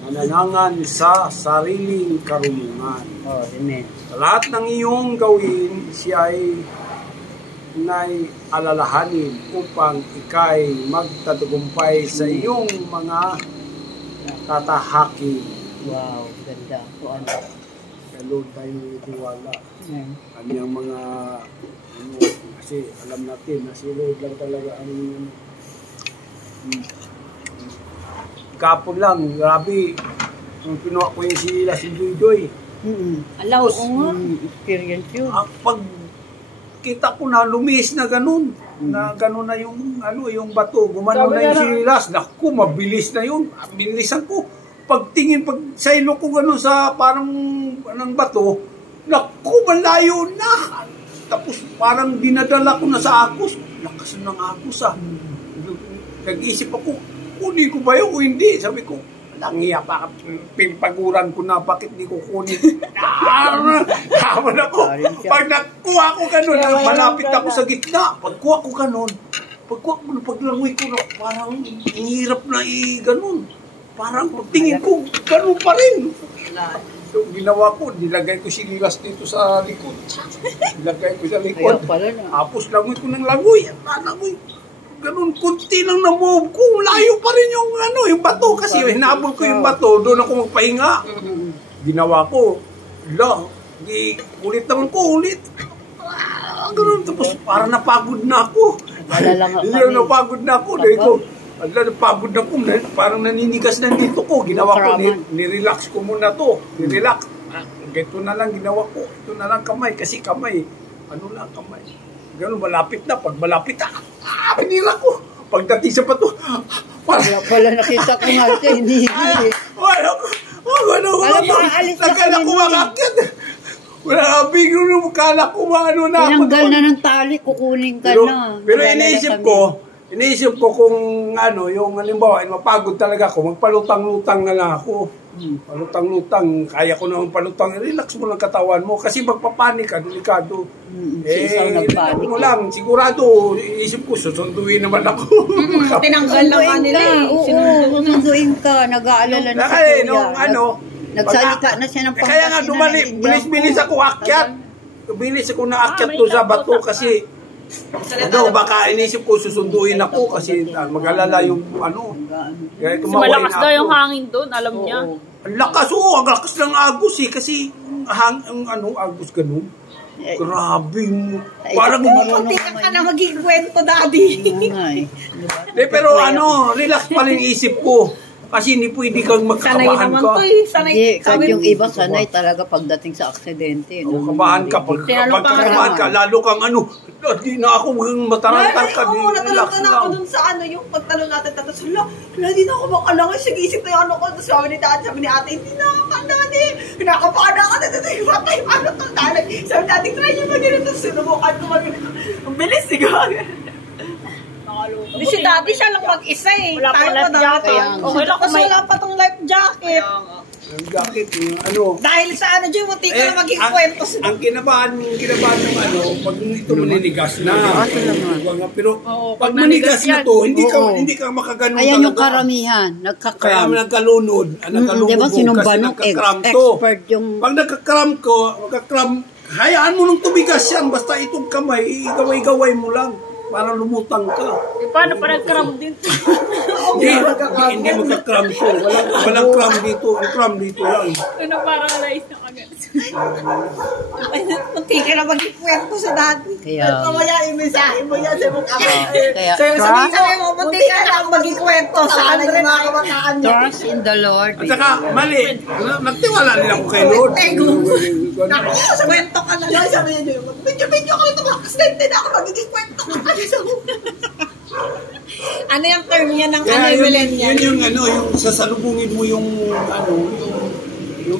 mananangan sa sariling karunungan. Amen. Lahat ng iyong gawin, siya ay alalahanin upang ikay magtatagumpay sa iyong mga tatahakin. Wow, ganda. Lord tayo itiwala. Kanyang mga kasi alam natin na si Lord lang talaga ang kapon lang, grabe. Nung pinuha ko yung si Joy. Alaw, experience yun. Pag kita ko na lumis na ganun, na ganun na yung yung bato, gumano na yung sinilas. Naku, mabilis na yun. Bilisan ko. Pagtingin, pag sailo ko gano'n sa parang ng bato, naku, malayo na. Tapos parang dinadala ko na sa agos. Lakas ng agos Nag-isip ako, kunin ko ba yun o hindi? Sabi ko, nangiya pa, pimpaguran ko na, bakit di ko kunin? Haman ako. Pag nakuha ko gano'n, malapit ako sa gitna. Pagkuha ko gano'n, paglangoy ko na, parang hirap na gano'n. Parang tingin ko, gano'n pa rin. So, ginawa ko, nilagay ko sinilas dito sa likod. Nilagay ko sa likod. Tapos langoy ko ng langoy. Langoy. Ganun, kunti lang na move ko. Layo pa rin yung bato. Kasi hinabol ko yung bato, doon ako magpahinga. Ginawa ko. Ulit naman ko, ulit. Ganun, tapos parang napagod na ako. Napagod na ako. Napagod na ako. Parang naninigas na dito ko. Ginawa ko, nirelax ko muna to. Nirelax. Ito na lang ginawa ko. Ito na lang kamay. Kasi kamay, kamay. Ganun, malapit na. Pag malapit na, pinila ko. Pagdating sa bato, pala nakita ko nga siya, hindi. Nagkala ko makakit. Wala, bigyo nung kala ko ano na. Tinanggal na ng tali, kukunin ka na. Pero iniisip ko kung yung halimbawa, mapagod talaga ako, magpalutang-lutang na lang ako. Palutang-lutang, kaya ko naman palutang, relax mo lang katawan mo kasi magpapanik ka, delikado. Mo lang, sigurado, iisip ko, susunduin naman ako. Tinanggal naman nila. Susunduin ka, nag-aalala na sa kuya. Nagsalita na siya ng pangkasi. Kaya nga, bilis ako akyat. Bilis ako na akyat to sa bato kasi baka inisip ko susunduin ako kasi mag-alala yung Kasi malakas daw yung hangin doon, alam niya. Ang lakas, ang lakas ng agos kasi agos ganun. Grabe mo. Parang munti ka na maging kwento, daddy. Pero relax pa rin isip ko. Kasi hindi pwede kang magkakabahan ka. Sanay naman yung iba sanay talaga pagdating sa aksidente. Kabahan ka. Pagkakabahan ka, lalo kang di na ako matarantang ka. Oo, natalangkan ako dun sa yung pagtalo natin. Tapos, di na ako makalangay. Sige, isip na yung ko. Tapos sabi ni ate, hindi na ako kandani. Pinakabahan ako. Patay, paano itong dalag? Sabi natin, try nyo mag-ganito. Tapos sinubukan ko mag-ganito. Ang bilis, siguro. Di si daddy siya lang mag-isa Wala pa life jacket. Kasi wala pa tong life jacket. Ang jacket, Dahil sa Diyo, munti ka na maging kwento. Ang kinabahan ng pag ito maninigas na. Pero pag manigas na to, hindi ka makaganon. Ayan yung karamihan, nagkakram. Kaya nagkalunod. Diba sinumbanok, expert yung... Pag magkakram, hayaan mo nung tumigas yan. Basta itong kamay, igaway-gaway mo lang. Para lumutang ka. Paano pa nag-cram din? Hindi magka-cram ko. Walang cram dito. Ang cram dito lang. Parang nais na agad. Munti ka na mag-ikwento sa dati. Kaya... Mamaya, imisahin mo yan sa mga Kaya... Sabi mo, munti ka na mag-ikwento sa mga kabataan niya. Trust in the Lord. At saka, mali. Nagtiwala nila ko kay Lord. Naku, sa kwento ka na. Sabi niya, video ko ito, makakasente na ako magiging-kwento ka. Ano yung term niya ng millennial? Yun yung sasalubungin mo yung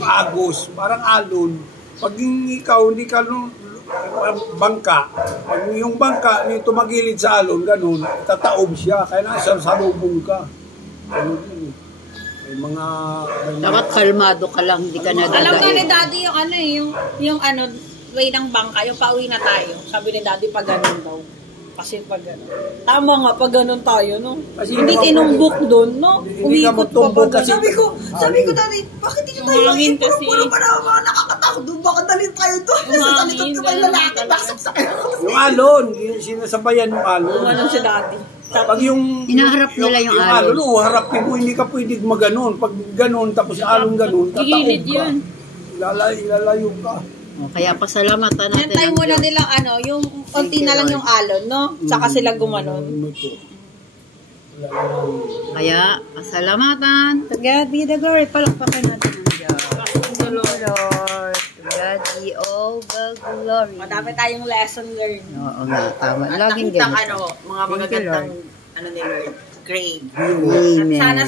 agos, parang alon. Pag ikaw, hindi ka bangka, pag yung bangka, tumagilid sa alon, ganun, tataob siya, kaya sasalubong ka. May mga... Dapat kalmado ka lang, hindi ka nadadali. Alam ka ni daddy yung way ng bangka, yung pauwi na tayo. Sabi ni daddy, pag ganun daw. Kasi pag tama nga, pag ganun tayo, no? Kasi hindi tinumbok doon, no? Hindi ka Umikot pa magtumbok ba? kasi- Sabi ko dati, bakit dito tayo? Hangin kasi. Puro pa na mga nakakatakot doon. Baka dalhin tayo doon. Nasa likod ko may lalaki. Basok sa kanya. Yung alon, yung sinasabayan yung alon. Ganun si daddy. Pag yung Hinaharap nila yung alon. harapin mo, hindi ka pwedeng maganon. Pag ganon, tapos yung alon ganon, Gigilid tataob ka. yun. Ilalayo ka. O, kaya pasalamatan natin. Nantay ang muna Diyos. nila, yung konti na lang yung alon, no? Saka sila gumanon. Kaya pasalamatan. To God be the glory. Palakpakan natin ang Diyos. Sa Lord. Lord, to God be all the glory. Madami tayong lesson learned. Oo nga, tama. At Laging nakita ganito. mga Thank you, magagandang, Lord. ni Lord, grade. Amen. Sana